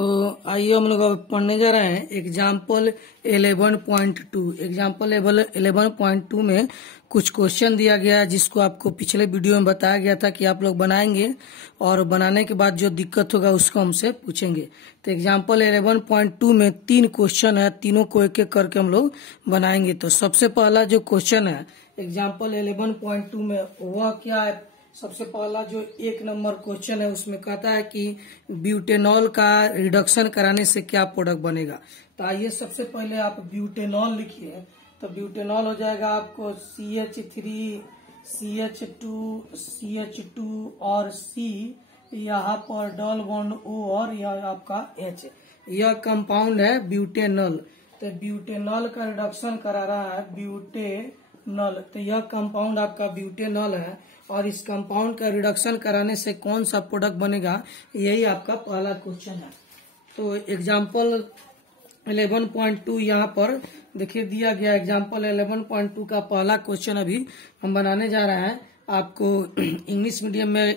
तो आइए हम लोग अब पढ़ने जा रहे हैं एग्जाम्पल 11.2। एग्जाम्पल 11.2 में कुछ क्वेश्चन दिया गया है जिसको आपको पिछले वीडियो में बताया गया था कि आप लोग बनाएंगे और बनाने के बाद जो दिक्कत होगा उसको हमसे पूछेंगे। तो एग्जाम्पल 11.2 में 3 क्वेश्चन है, तीनों को एक एक करके हम लोग बनाएंगे। तो सबसे पहला जो क्वेश्चन है एग्जाम्पल 11.2 में वह क्या है? सबसे पहला जो 1 नंबर क्वेश्चन है उसमें कहता है कि ब्यूटेनॉल का रिडक्शन कराने से क्या प्रोडक्ट बनेगा। तो आइए सबसे पहले आप ब्यूटेनॉल लिखिए। तो ब्यूटेनॉल हो जाएगा आपको CH3 CH2 और C, यहाँ पर डबल बॉन्ड O और यह आपका H, यह कंपाउंड है ब्यूटेनॉल। तो ब्यूटेनॉल का रिडक्शन करा रहा है ब्यूटेनॉल, तो यह कंपाउंड आपका ब्यूटेनॉल है और इस कंपाउंड का रिडक्शन कराने से कौन सा प्रोडक्ट बनेगा, यही आपका पहला क्वेश्चन है। तो एग्जाम्पल 11.2 यहाँ पर देखिए दिया गया। एग्जाम्पल 11.2 का पहला क्वेश्चन अभी हम बनाने जा रहे हैं। आपको इंग्लिश मीडियम में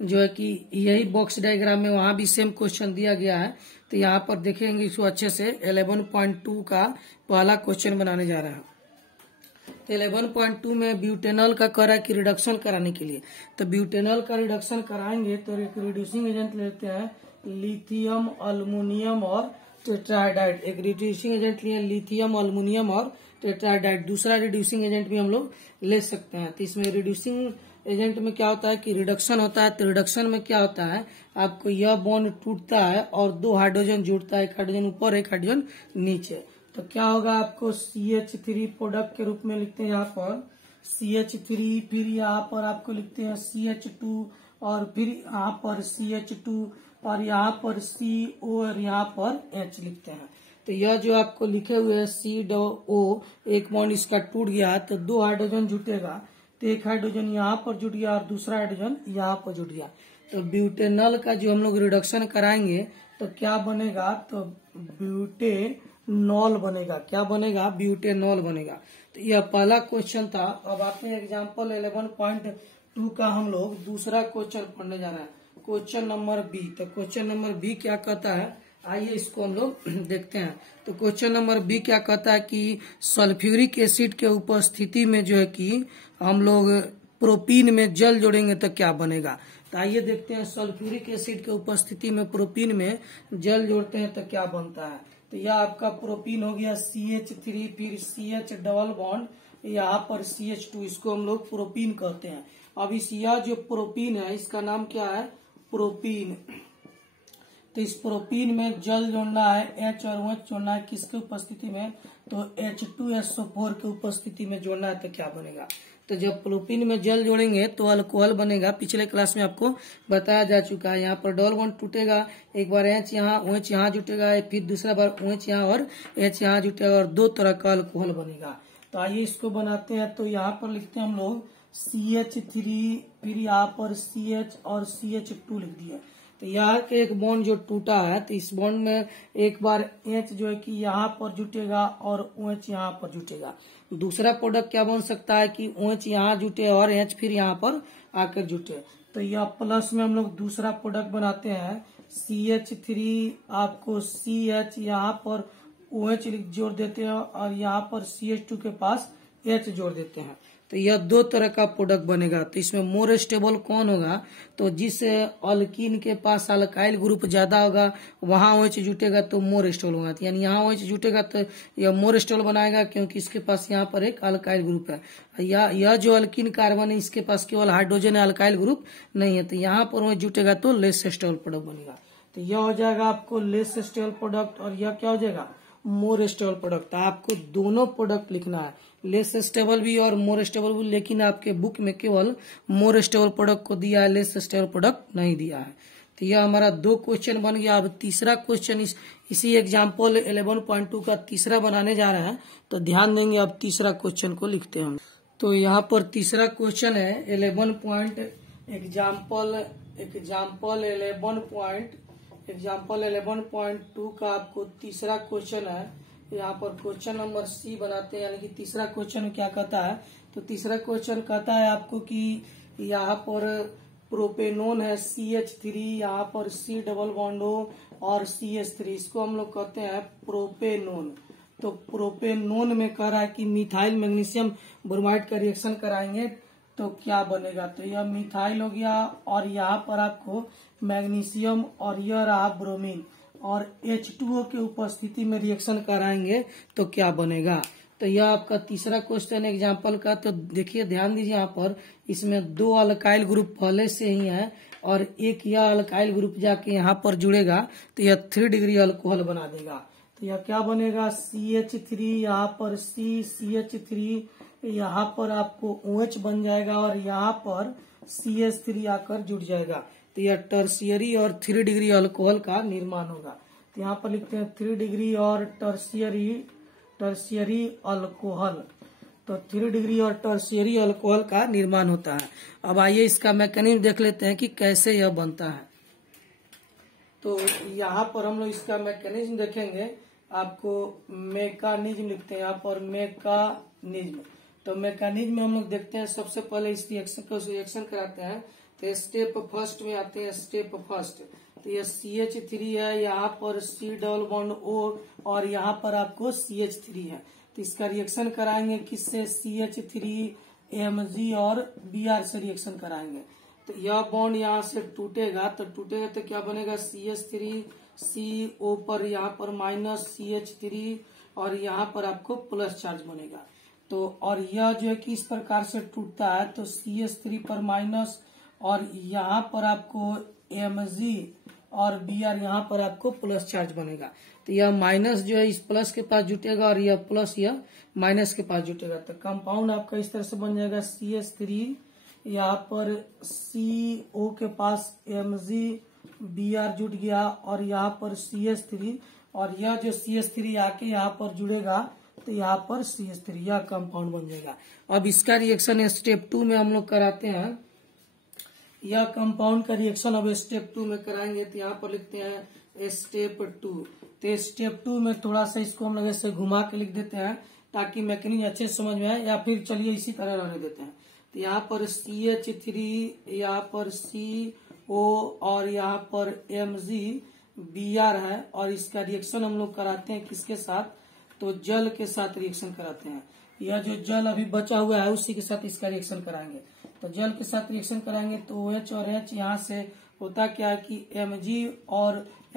जो है कि यही बॉक्स डायग्राम में वहां भी सेम क्वेश्चन दिया गया है। तो यहाँ पर देखेंगे इसको अच्छे से। 11.2 का पहला क्वेश्चन बनाने जा रहे हैं। तो 11.2 में ब्यूटेनॉल का करा कि रिडक्शन कराने के लिए, तो ब्यूटेनॉल का रिडक्शन कराएंगे तो एक रिड्यूसिंग एजेंट लेते हैं लिथियम अल्युमिनियम और टेट्राहाइड्राइड। एक रिड्यूसिंग एजेंट लिए लिथियम अल्युमिनियम और टेट्राहाइड्राइड। दूसरा रिड्यूसिंग एजेंट भी हम लोग ले सकते हैं। तो इसमें रिड्यूसिंग एजेंट में क्या होता है कि रिडक्शन होता है। तो रिडक्शन में क्या होता है, आपको यह बॉन्ड टूटता है और 2 हाइड्रोजन जुड़ता है, एक हाइड्रोजन ऊपर एक हाइड्रोजन नीचे। तो क्या होगा, आपको CH3 प्रोडक्ट के रूप में लिखते हैं यहाँ पर CH3, फिर यहाँ पर आपको लिखते हैं CH2 और फिर यहाँ पर CH2 और यहाँ पर CO और यहाँ पर H लिखते हैं। तो यह जो आपको लिखे हुए है CO, एक बॉन्ड इसका टूट गया तो 2 हाइड्रोजन जुटेगा। तो एक हाइड्रोजन यहाँ पर जुट गया और दूसरा हाइड्रोजन यहाँ पर जुट गया। तो ब्यूटेनॉल का जो हम लोग रिडक्शन कराएंगे तो क्या बनेगा, तो ब्यूटेनॉल बनेगा। क्या बनेगा, ब्यूटेनॉल बनेगा। तो यह पहला क्वेश्चन था। अब आते हैं एग्जाम्पल 11.2 का हम लोग दूसरा क्वेश्चन पढ़ने जा रहे हैं, क्वेश्चन नंबर B। तो क्वेश्चन नंबर B क्या कहता है, आइए इसको हम लोग देखते हैं। तो क्वेश्चन नंबर B क्या कहता है कि सल्फ्यूरिक एसिड के उपस्थिति में जो है कि हम लोग प्रोपीन में जल जोड़ेंगे तो क्या बनेगा। तो आइए देखते हैं, सल्फ्यूरिक एसिड के उपस्थिति में प्रोपीन में जल जोड़ते हैं तो क्या बनता है। तो यह आपका प्रोपीन हो गया CH3, फिर CH डबल बॉन्ड, यहाँ पर CH2, इसको हम लोग प्रोपीन कहते हैं। अब इस यह जो प्रोपीन है इसका नाम क्या है, प्रोपीन। तो इस प्रोपीन में जल जोड़ना है, H और OH जोड़ना है किसके उपस्थिति में, तो H2SO4 के उपस्थिति में जोड़ना है। तो क्या बनेगा, तो जब प्रोपीन में जल जोड़ेंगे तो अल्कोहल बनेगा। पिछले क्लास में आपको बताया जा चुका है। यहाँ पर डबल बॉन्ड टूटेगा, एक बार H यहाँ OH यहाँ जुटेगा, फिर दूसरा बार OH यहाँ और H यहाँ जुटेगा और 2 तरह का अल्कोहल बनेगा। तो आइए इसको बनाते हैं। तो यहाँ पर लिखते हैं हम लोग CH3, फिर यहाँ पर CH और CH2 लिख दिया। तो यहाँ के एक बॉन्ड जो टूटा है तो इस बॉन्ड में एक बार H जो है कि यहाँ पर जुटेगा और OH यहाँ पर जुटेगा। दूसरा प्रोडक्ट क्या बन सकता है कि OH यहाँ जुटे और H फिर यहाँ पर आकर जुटे। तो यह प्लस में हम लोग दूसरा प्रोडक्ट बनाते हैं CH3, आपको CH यहाँ पर OH जोड़ देते हैं और यहाँ पर CH2 के पास H जोड़ देते हैं। तो यह 2 तरह का प्रोडक्ट बनेगा। तो इसमें मोर स्टेबल कौन होगा, तो जिस अल्कीन के पास अल्काइल ग्रुप ज्यादा होगा वहां OH जुटेगा तो मोर स्टेबल होगा। यानी यहाँ OH जुटेगा तो यह मोर स्टेबल बनाएगा क्योंकि इसके पास यहाँ पर एक अल्काइल ग्रुप है। यह जो अल्कीन कार्बन है इसके पास केवल हाइड्रोजन है, अल्काइल ग्रुप नहीं है। तो यहाँ पर OH जुटेगा तो लेस स्टेबल प्रोडक्ट बनेगा। तो यह हो जाएगा आपको लेस स्टेबल प्रोडक्ट और यह क्या हो जाएगा, मोर स्टेबल प्रोडक्ट। आपको दोनों प्रोडक्ट लिखना है, लेस स्टेबल भी और मोर स्टेबल भी, लेकिन आपके बुक में केवल मोर स्टेबल प्रोडक्ट को दिया है, लेस स्टेबल प्रोडक्ट नहीं दिया है। तो यह हमारा 2 क्वेश्चन बन गया। अब तीसरा क्वेश्चन इसी एग्जाम्पल 11.2 का तीसरा बनाने जा रहे हैं। तो ध्यान देंगे, अब तीसरा क्वेश्चन को लिखते हैं हम। तो यहाँ पर तीसरा क्वेश्चन है एग्जाम्पल 11.2 का आपको तीसरा क्वेश्चन है। यहाँ पर क्वेश्चन नंबर C बनाते हैं, यानी कि तीसरा क्वेश्चन क्या कहता है, तो तीसरा क्वेश्चन कहता है आपको कि यहाँ पर प्रोपेनोन है CH3, यहाँ पर C डबल बॉन्ड O और CH3, इसको हम लोग कहते हैं प्रोपेनोन। तो प्रोपेनोन में कह रहा है कि मिथाइल मैग्नीशियम ब्रोमाइड का रिएक्शन कराएंगे तो क्या बनेगा। तो यह मिथाइल हो गया और यहाँ पर आपको मैग्नीशियम और यह रहा ब्रोमीन और H2O के उपस्थिति में रिएक्शन कराएंगे तो क्या बनेगा। तो यह आपका तीसरा क्वेश्चन एग्जाम्पल का। तो देखिए ध्यान दीजिए, यहाँ पर इसमें 2 अल्काइल ग्रुप पहले से ही है और एक यह अल्काइल ग्रुप जाके यहाँ पर जुड़ेगा तो यह 3 डिग्री अल्कोहल बना देगा। तो यह क्या बनेगा, CH3, यहाँ पर CH3, यहाँ पर आपको OH बन जाएगा और यहाँ पर CH3 आकर जुड़ जाएगा। तो यह टर्शियरी और 3 डिग्री अल्कोहल का निर्माण होगा। तो यहाँ पर लिखते हैं 3 डिग्री और टर्शियरी अल्कोहल। तो 3 डिग्री और टर्शियरी अल्कोहल का निर्माण होता है। अब आइए इसका मैकेनिज्म देख लेते हैं कि कैसे यह बनता है। तो यहाँ पर हम लोग इसका मैकेनिज्म देखेंगे। आपको मैकेनिज्म लिखते हैं यहाँ पर मैकेनिज्म। तो मैकेनिज्म में हम लोग देखते हैं, सबसे पहले इस रिएक्शन कराते हैं। तो स्टेप फर्स्ट में आते हैं, स्टेप फर्स्ट। तो ये CH3 है, यहाँ पर C डबल बॉन्ड O और यहाँ पर आपको CH3 है। तो इसका रिएक्शन कराएंगे किससे, CH3 और Br से रिएक्शन कराएंगे। तो यह बॉन्ड यहाँ से टूटेगा तो क्या बनेगा, CH3 CO पर यहाँ पर माइनस CH3 और यहाँ पर आपको प्लस चार्ज बनेगा। तो और यह जो है कि इस प्रकार से टूटता है तो CH3 पर माइनस और यहाँ पर आपको Mg और Br यहाँ पर आपको प्लस चार्ज बनेगा। तो यह माइनस जो है इस प्लस के पास जुटेगा और यह प्लस यह माइनस के पास जुटेगा। तो कंपाउंड आपका इस तरह से बन जाएगा, CH3 यहाँ पर CO के पास Mg Br जुट गया और यहाँ पर CH3 और यह जो CH3 आके यहाँ पर जुड़ेगा तो यहाँ पर CH3 यह कंपाउंड बन जाएगा। अब इसका रिएक्शन स्टेप 2 में हम लोग कराते हैं। यह कंपाउंड का रिएक्शन अब स्टेप 2 में कराएंगे। तो यहाँ पर लिखते हैं स्टेप 2। तो स्टेप 2 में थोड़ा सा इसको हम लोग ऐसे घुमा के लिख देते हैं ताकि मैकेनिज्म अच्छे से समझ में आए, या फिर चलिए इसी तरह रहने देते हैं। तो यहाँ पर CH3, यहाँ पर CO और यहाँ पर Mg Br है और इसका रिएक्शन हम लोग कराते हैं किसके साथ, तो जल के साथ रिएक्शन कराते हैं। यह जो जल अभी बचा हुआ है उसी के साथ इसका रिएक्शन कराएंगे। तो जल के साथ रिएक्शन कराएंगे तो OH और H यहाँ से होता क्या है कि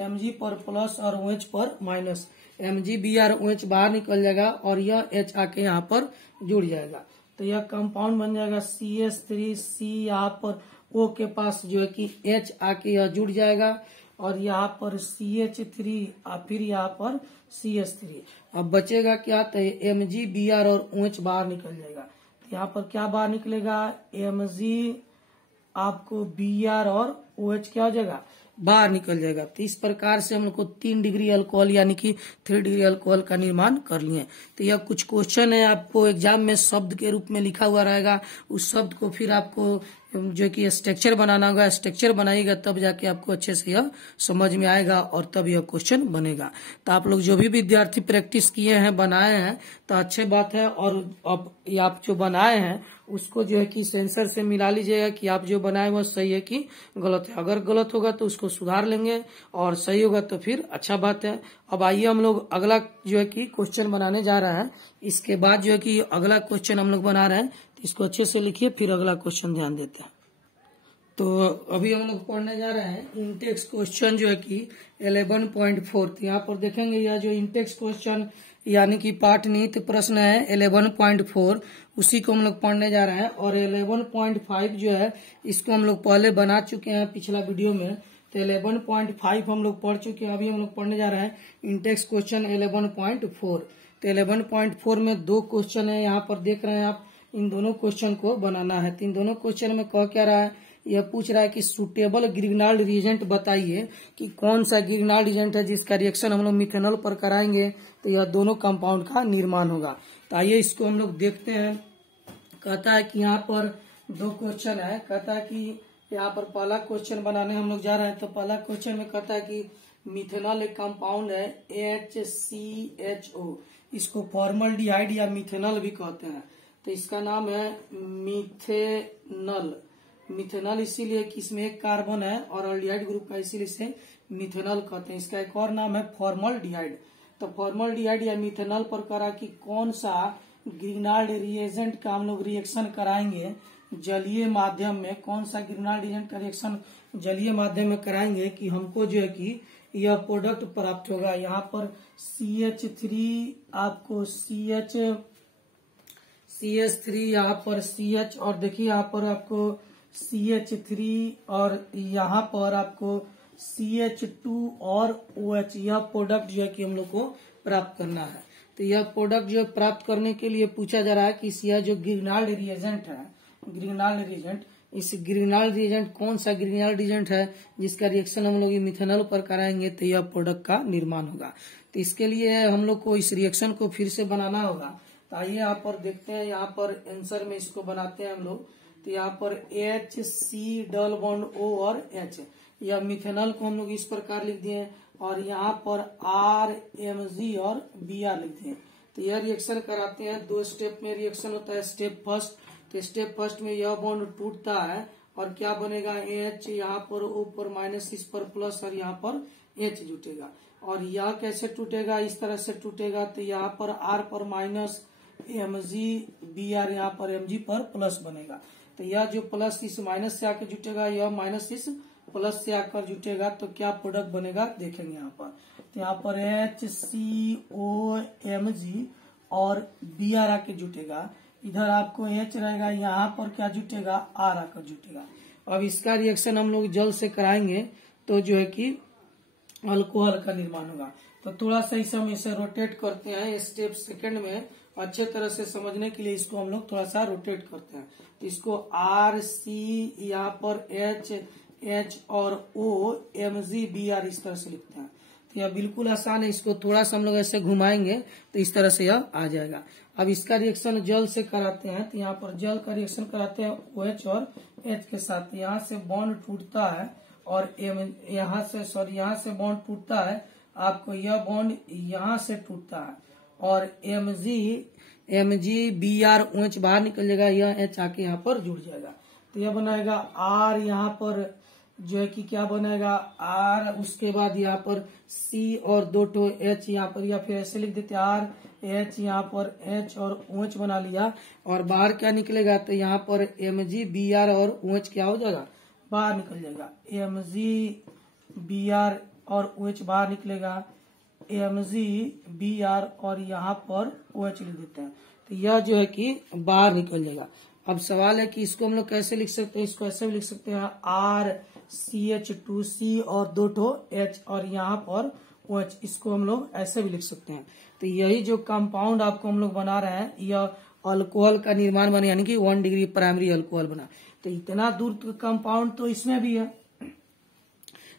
Mg पर प्लस और OH पर माइनस, Mg Br OH बाहर निकल जाएगा और यह H आके यहाँ पर जुड़ जाएगा। तो यह कंपाउंड बन जाएगा CH3C, यहाँ पर O के पास जो है कि H आके यह जुड़ जाएगा और यहाँ पर CH3 और फिर यहाँ पर CH3। अब बचेगा क्या, तो Mg Br और OH बाहर निकल जाएगा। तो यहाँ पर क्या बाहर निकलेगा, Mg आपको Br और OH क्या हो जाएगा, बाहर निकल जाएगा। तो इस प्रकार से हम लोग को 3 डिग्री अल्कोहल यानी कि 3 डिग्री अल्कोहल का निर्माण कर लिए। तो यह कुछ क्वेश्चन है, आपको एग्जाम में शब्द के रूप में लिखा हुआ रहेगा। उस शब्द को फिर आपको जो कि स्ट्रक्चर बनाना होगा, स्ट्रक्चर बनाइएगा तब जाके आपको अच्छे से यह समझ में आएगा और तब यह क्वेश्चन बनेगा। तो आप लोग जो भी विद्यार्थी प्रैक्टिस किए हैं, बनाए हैं तो अच्छी बात है। और अब आप जो बनाए हैं उसको जो है कि सेंसर से मिला लीजिएगा कि आप जो बनाए वो सही है कि गलत है। अगर गलत होगा तो उसको सुधार लेंगे और सही होगा तो फिर अच्छा बात है। अब आइए हम लोग अगला जो है कि क्वेश्चन बनाने जा रहे हैं। इसके बाद जो है कि अगला क्वेश्चन हम लोग बना रहे हैं तो इसको अच्छे से लिखिए, फिर अगला क्वेश्चन ध्यान देते हैं। तो अभी हम लोग पढ़ने जा रहे हैं इंटेक्स क्वेश्चन जो है कि 11.4। यहाँ पर देखेंगे यह जो इंटेक्स क्वेश्चन यानी कि पाठनीति प्रश्न है 11.4, उसी को हम लोग पढ़ने जा रहे हैं। और 11.5 जो है इसको हम लोग पहले बना चुके हैं पिछला वीडियो में। तो 11.5 हम लोग पढ़ चुके हैं। अभी हम लोग पढ़ने जा रहे हैं इंटेक्स क्वेश्चन 11.4। तो 11.4 में 2 क्वेश्चन है, यहाँ पर देख रहे हैं आप। इन दोनों क्वेश्चन को बनाना है। तो इन दोनों क्वेश्चन में कह क्या रहा है, यह पूछ रहा है कि सुटेबल ग्रिग्नाल्ड रिएजेंट बताइए कि कौन सा ग्रिग्नाल्ड रिएजेंट है जिसका रिएक्शन हम लोग मिथेनॉल पर कराएंगे तो यह दोनों कंपाउंड का निर्माण होगा। तो आइए इसको हम लोग देखते हैं। कहता है कि यहाँ पर 2 क्वेश्चन है। कहता है कि यहाँ पर पहला क्वेश्चन बनाने हम लोग जा रहे हैं। तो पहला क्वेश्चन में कहता है कि मिथेनॉल एक कंपाउंड है HCHO, इसको फॉर्मल्डिहाइड या मिथेनॉल भी कहते हैं। तो इसका नाम है मिथेनॉल। मिथेनॉल इसीलिए कि इसमें एक कार्बन है और अल्डिहाइड ग्रुप का, इसीलिए इसे मिथेनॉल कहते हैं। इसका एक और नाम है फॉर्मल्डिहाइड। तो फॉर्मल्डिहाइड या मिथेनॉल पर करा कि कौन सा ग्रिग्नाल्ड रिएजेंट का हम लोग रिएक्शन कराएंगे जलीय माध्यम में, कौन सा ग्रिग्नाल्ड रिएजेंट का रिएक्शन जलीय माध्यम में कराएंगे कि हमको जो है कि यह प्रोडक्ट प्राप्त होगा। यहाँ पर CH3 आपको CH3 यहाँ पर CH और देखिए यहाँ पर आपको CH3 और यहाँ पर आपको CH2 और OH, यह प्रोडक्ट जो है कि हम लोग को प्राप्त करना है। तो यह प्रोडक्ट जो प्राप्त करने के लिए पूछा जा रहा है कि यह जो ग्रिग्नाल्ड रिएजेंट है, ग्रिग्नाल्ड रिएजेंट, इस ग्रिग्नाल्ड रिएजेंट कौन सा ग्रिग्नाल्ड रिएजेंट है जिसका रिएक्शन हम लोग मिथेनॉल पर कराएंगे तो यह प्रोडक्ट का निर्माण होगा। तो इसके लिए हम लोग को इस रिएक्शन को फिर से बनाना होगा। तो आइए यहाँ पर देखते हैं, यहाँ पर आंसर में इसको बनाते हैं हम लोग। तो यहाँ पर HC डबल बॉन्ड O और H, यह मिथेनॉल को हम लोग इस प्रकार लिख दिए और यहाँ पर RMG और Br लिख दिए। तो यह रिएक्शन कराते हैं, 2 स्टेप में रिएक्शन होता है। स्टेप फर्स्ट, तो स्टेप फर्स्ट में यह बॉन्ड टूटता है और क्या बनेगा H, यहाँ पर O पर माइनस, इस पर प्लस और यहाँ पर H जुटेगा। और यह कैसे टूटेगा, इस तरह से टूटेगा। तो यहाँ पर R पर माइनस Mg Br, यहाँ पर Mg पर प्लस बनेगा। तो यह जो प्लस इस माइनस से आकर जुटेगा, यह माइनस इस प्लस से आकर जुटेगा, तो क्या प्रोडक्ट बनेगा देखेंगे यहाँ पर। तो यहाँ पर HCOMg और Br आके जुटेगा, इधर आपको H रहेगा, यहाँ पर क्या जुटेगा R आकर जुटेगा। अब इसका रिएक्शन हम लोग जल से कराएंगे तो जो है कि अल्कोहल का निर्माण होगा। तो थोड़ा सा इसे हम इसे रोटेट करते हैं स्टेप सेकंड में, अच्छे तरह से समझने के लिए इसको हम लोग थोड़ा सा रोटेट करते हैं। तो इसको RC, यहाँ पर H और O Mg Br इस तरह से लिखते हैं। तो यह बिल्कुल आसान है, इसको थोड़ा सा हम लोग ऐसे घुमाएंगे तो इस तरह से यह आ जाएगा। अब इसका रिएक्शन जल से कराते हैं। तो यहाँ पर जल का रिएक्शन कराते हैं OH और H के साथ। यहाँ से बॉन्ड टूटता है और यहाँ से बॉन्ड टूटता है, आपको यह बॉन्ड यहाँ से टूटता है और Mg Br OH बाहर निकल जाएगा, यह H आके यहाँ पर जुड़ जाएगा। तो यह बनाएगा R, यहाँ पर जो है कि क्या बनेगा R, उसके बाद यहाँ पर C और 2 H यहाँ पर, या फिर ऐसे लिख देते R H, यहाँ पर H और OH बना लिया और बाहर क्या निकलेगा, तो यहाँ पर Mg Br और OH क्या हो जाएगा, बाहर निकल जाएगा। Mg Br और OH बाहर निकलेगा, Mg Br और यहाँ पर OH लिख देते हैं। तो यह जो है कि बाहर निकल जाएगा। अब सवाल है कि इसको हम लोग कैसे लिख सकते हैं, इसको ऐसे भी लिख सकते हैं RCH2C और 2 H और यहाँ पर OH, इसको हम लोग ऐसे भी लिख सकते हैं। तो यही जो कंपाउंड आपको हम लोग बना रहे हैं, यह अल्कोहल का निर्माण बना, यानी कि 1 डिग्री प्राइमरी अल्कोहल बना। तो इतना दूर कंपाउंड तो इसमें भी है,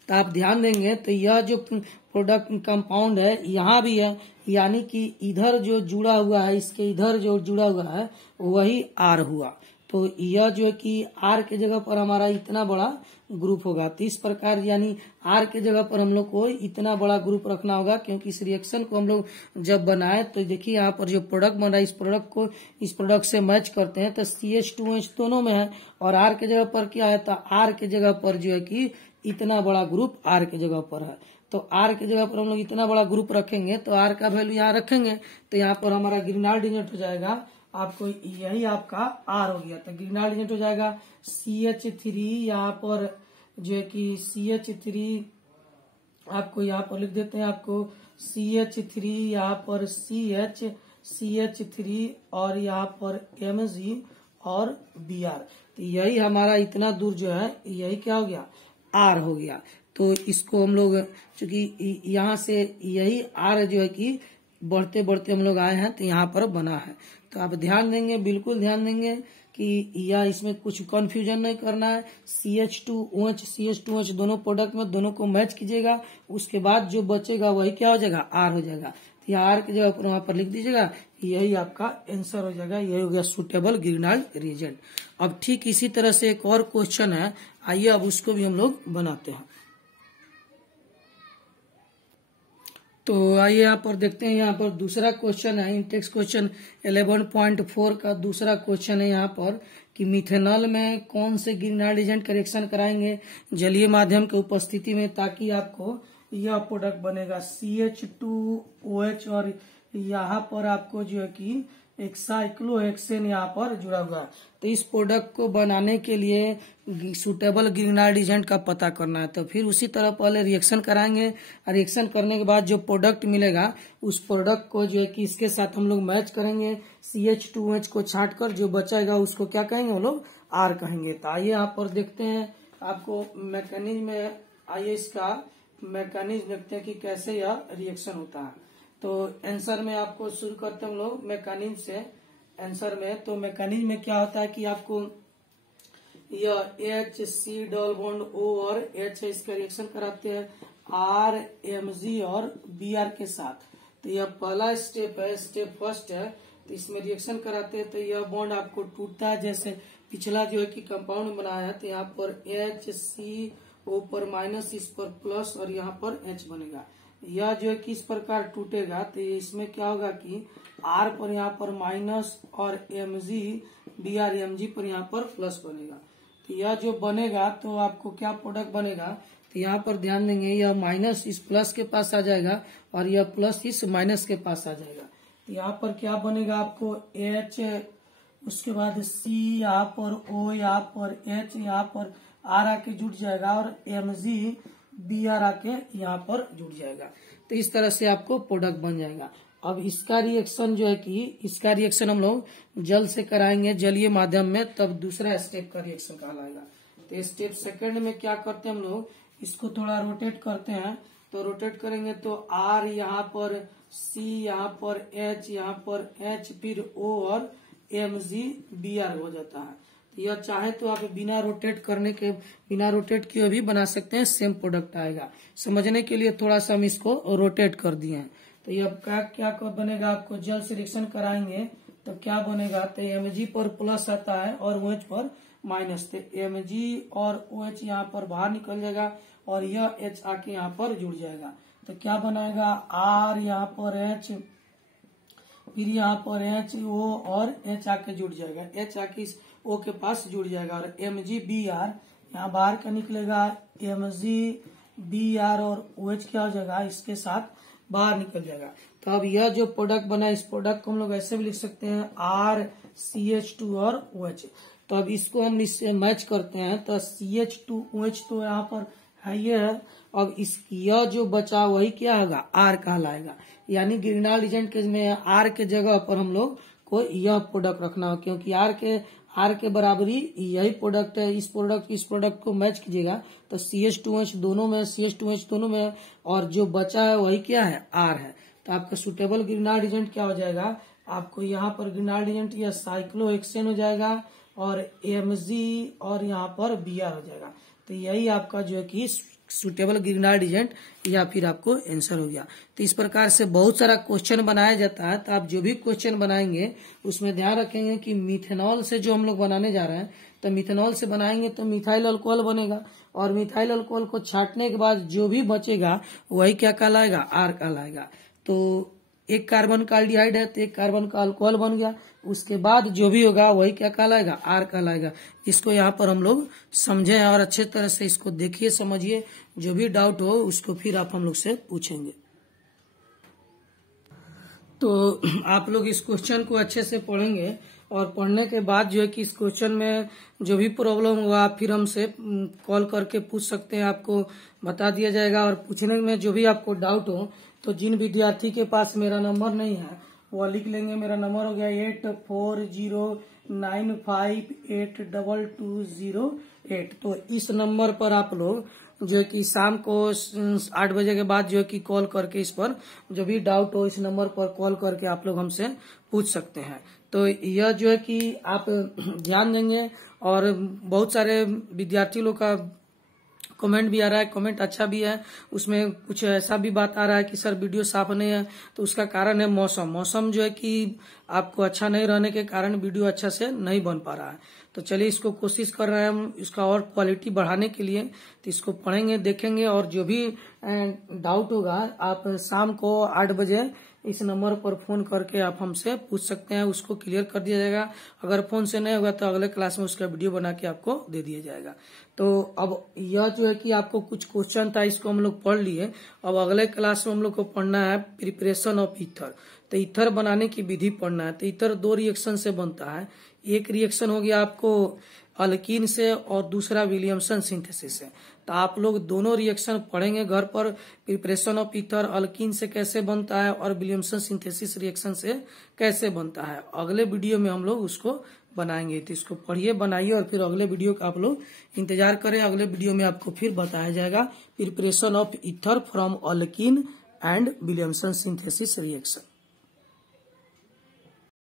तो आप ध्यान देंगे तो यह जो प्रोडक्ट कंपाउंड है यहाँ भी है, यानी कि इधर जो जुड़ा हुआ है, इसके इधर जो जुड़ा हुआ है वही R हुआ। तो यह जो कि R के जगह पर हमारा इतना बड़ा ग्रुप होगा। तो इस प्रकार यानी R के जगह पर हम लोग को इतना बड़ा ग्रुप रखना होगा, क्योंकि इस रिएक्शन को हम लोग जब बनाए तो देखिए यहाँ पर जो प्रोडक्ट बन रहा है, इस प्रोडक्ट को इस प्रोडक्ट से मैच करते हैं तो CH2H दोनों में है और R के जगह पर क्या है, तो R के जगह पर जो है कि इतना बड़ा ग्रुप R के जगह पर है। तो R के जगह पर हम लोग इतना बड़ा ग्रुप रखेंगे तो R का वैल्यू यहाँ रखेंगे, तो यहाँ पर हमारा ग्रिग्नाल्ड रिएजेंट हो जाएगा, आपको यही आपका R हो गया। तो ग्रिग्नाल्ड रिएजेंट हो जाएगा CH3, यहाँ पर जो है कि CH3 आपको यहाँ पर लिख देते हैं, आपको CH3 यहाँ पर CH3 और यहाँ पर Mg और Br। तो यही हमारा इतना दूर जो है यही क्या हो गया, R हो गया। तो इसको हम लोग चूंकि यहाँ से यही R जो है कि बढ़ते बढ़ते हम लोग आए हैं तो यहाँ पर बना है। तो आप ध्यान देंगे, बिल्कुल ध्यान देंगे कि यह इसमें कुछ कंफ्यूजन नहीं करना है। CH2OH दोनों प्रोडक्ट में दोनों को मैच कीजिएगा, उसके बाद जो बचेगा वही क्या हो जाएगा, R हो जाएगा। तो यहाँ R की जगह पर वहां पर लिख दीजिएगा, यही आपका आंसर हो जाएगा, यही हो गया सुटेबल ग्रिग्नाल्ड रिएजेंट। अब ठीक इसी तरह से एक और क्वेश्चन है, आइए अब उसको भी हम लोग बनाते हैं। तो आइए यहाँ पर देखते हैं। यहाँ पर दूसरा क्वेश्चन है, इंटेक्स क्वेश्चन 11.4 का दूसरा क्वेश्चन है यहाँ पर कि मिथेनॉल में कौन से ग्रीनहाउस एजेंट का रिएक्शन कराएंगे जलीय माध्यम की उपस्थिति में ताकि आपको यह प्रोडक्ट बनेगा CH2OH, और यहाँ पर आपको जो है कि एक साइक्लोहेक्सेन यहाँ पर जुड़ा हुआ है। तो इस प्रोडक्ट को बनाने के लिए सुटेबल ग्रीनहाउस एजेंट का पता करना है। तो फिर उसी तरह पहले रिएक्शन कराएंगे, और रिएक्शन करने के बाद जो प्रोडक्ट मिलेगा उस प्रोडक्ट को जो है कि इसके साथ हम लोग मैच करेंगे। CH2OH को छांटकर जो बचेगा उसको क्या कहेंगे, हम लोग R कहेंगे। तो आइए यहाँ पर देखते हैं, आपको मैकेनिज्म में आइए इसका मैकेनिज्म देखते हैं कि कैसे यह रिएक्शन होता है। तो आंसर में आपको शुरू करते हैं हम लोग मैकेनिज्म से। आंसर में तो मैकेनिज्म में क्या होता है कि आपको यह HC डबल बॉन्ड O और H है, इसका रिएक्शन कराते हैं RMG और Br के साथ। तो यह पहला स्टेप है, स्टेप फर्स्ट है। तो इसमें रिएक्शन कराते हैं तो यह बॉन्ड आपको टूटता है, जैसे पिछला जो है कि कंपाउंड बनाया है। तो यहाँ पर HCO पर माइनस, इस पर प्लस, और यहाँ पर H बनेगा। यह जो है कि इस प्रकार टूटेगा तो इसमें क्या होगा कि R पर यहाँ पर माइनस और Br पर यहाँ पर प्लस बनेगा। तो यह जो बनेगा तो आपको क्या प्रोडक्ट बनेगा, तो यहाँ पर ध्यान देंगे यह माइनस इस प्लस के पास आ जाएगा और यह प्लस इस माइनस के पास आ जाएगा। तो यहाँ पर क्या बनेगा आपको H, उसके बाद C, यहाँ पर O, यहाँ पर H, यहाँ पर R आके जुट जाएगा और Br आके यहाँ पर जुड़ जाएगा। तो इस तरह से आपको प्रोडक्ट बन जाएगा। अब इसका रिएक्शन जो है कि इसका रिएक्शन हम लोग जल से कराएंगे जलीय माध्यम में, तब दूसरा स्टेप का रिएक्शन कहलाएगा। तो स्टेप सेकंड में क्या करते हैं हम लोग, इसको थोड़ा रोटेट करते हैं। तो रोटेट करेंगे तो R यहाँ पर, C यहाँ पर, H यहाँ पर, H फिर O और Br हो जाता है। यह चाहे तो आप बिना रोटेट किए भी बना सकते हैं, सेम प्रोडक्ट आएगा। समझने के लिए थोड़ा सा हम इसको रोटेट कर दिए हैं। तो यह क्या बनेगा, आपको जल से रिएक्शन कराएंगे तो क्या बनेगा, तो Mg पर प्लस आता है और OH पर माइनस। तो Mg और OH यहाँ पर बाहर निकल जाएगा और यह H आके यहाँ पर जुड़ जाएगा। तो क्या बनाएगा, R यहाँ पर H, फिर यहाँ पर HO और H आके जुड़ जाएगा, H आके इस O के पास जुड़ जाएगा और MgBr यहाँ बाहर का निकलेगा, MgBr और OH क्या हो जाएगा, इसके साथ बाहर निकल जाएगा। तो अब यह जो प्रोडक्ट बना है इस प्रोडक्ट को हम लोग ऐसे भी लिख सकते हैं RCH2 और OH। तो अब इसको हम इससे मैच करते हैं तो CH2OH तो यहाँ पर है ये है। अब यह जो बचा वही क्या होगा, R कहलाएगा। यानी ग्रीनहाउस एजेंट के में R के जगह पर हम लोग को यह प्रोडक्ट रखना हो, क्योंकि R के बराबरी यही प्रोडक्ट है। इस प्रोडक्ट को मैच कीजिएगा तो CH2OH दोनों में और जो बचा है वही क्या है, R है। तो आपका सुटेबल ग्रीनहाउस एजेंट क्या हो जाएगा, आपको यहाँ पर ग्रीनहाउस एजेंट या साइक्लोहेक्सेन हो जाएगा और Mg और यहाँ पर Br हो जाएगा। तो यही आपका जो है कि सुटेबल ग्रीनहाउस एजेंट या फिर आपको आंसर हो गया। तो इस प्रकार से बहुत सारा क्वेश्चन बनाया जाता है। तो आप जो भी क्वेश्चन बनाएंगे उसमें ध्यान रखेंगे कि मिथेनॉल से जो हम लोग बनाने जा रहे हैं तो मिथेनॉल से बनाएंगे तो मिथाइल अल्कोहल बनेगा और मिथाइल अल्कोहल को छांटने के बाद जो भी बचेगा वही क्या कहलाएगा, R कहलाएगा। तो एक कार्बन का एल्डिहाइड है तो एक कार्बन का अल्कोहल बन गया, उसके बाद जो भी होगा वही क्या कहलाएगा, R कहलाएगा। इसको यहाँ पर हम लोग समझे और अच्छे तरह से इसको देखिए, समझिए। जो भी डाउट हो उसको फिर आप हम लोग से पूछेंगे। तो आप लोग इस क्वेश्चन को अच्छे से पढ़ेंगे और पढ़ने के बाद जो है कि इस क्वेश्चन में जो भी प्रॉब्लम हुआ फिर हमसे कॉल करके पूछ सकते हैं, आपको बता दिया जाएगा। और पूछने में जो भी आपको डाउट हो तो जिन विद्यार्थी के पास मेरा नंबर नहीं है वो लिख लेंगे। मेरा नंबर हो गया 8409582208। तो इस नंबर पर आप लोग जो है कि शाम को 8 बजे के बाद जो है कि कॉल करके इस पर जो भी डाउट हो इस नंबर पर कॉल करके आप लोग हमसे पूछ सकते हैं। तो यह जो है कि आप ध्यान देंगे। और बहुत सारे विद्यार्थी लोग का कमेंट भी आ रहा है, कमेंट अच्छा भी है, उसमें कुछ ऐसा भी बात आ रहा है कि सर वीडियो साफ नहीं है। तो उसका कारण है मौसम जो है कि आपको अच्छा नहीं रहने के कारण वीडियो अच्छा से नहीं बन पा रहा है। तो चलिए इसको कोशिश कर रहे हैं हम इसका और क्वालिटी बढ़ाने के लिए। तो इसको पढ़ेंगे, देखेंगे, और जो भी डाउट होगा आप शाम को 8 बजे इस नंबर पर फोन करके आप हमसे पूछ सकते हैं, उसको क्लियर कर दिया जाएगा। अगर फोन से नहीं होगा तो अगले क्लास में उसका वीडियो बना के आपको दे दिया जाएगा। तो अब यह जो है कि आपको कुछ क्वेश्चन था, इसको हम लोग पढ़ लिए। अब अगले क्लास में हम लोग को पढ़ना है प्रिपरेशन ऑफ ईथर। तो ईथर बनाने की विधि पढ़ना है। तो ईथर 2 रिएक्शन से बनता है। एक रिएक्शन हो गया आपको अल्कीन से और दूसरा विलियमसन सिंथेसिस से। तो आप लोग दोनों रिएक्शन पढ़ेंगे घर पर। प्रिपरेशन ऑफ ईथर अल्कीन से कैसे बनता है और विलियमसन सिंथेसिस रिएक्शन से कैसे बनता है, अगले वीडियो में हम लोग उसको बनाएंगे। तो इसको पढ़िए, बनाइए, और फिर अगले वीडियो का आप लोग इंतजार करें। अगले वीडियो में आपको फिर बताया जाएगा preparation of ether from alkyne and Williamson synthesis reaction.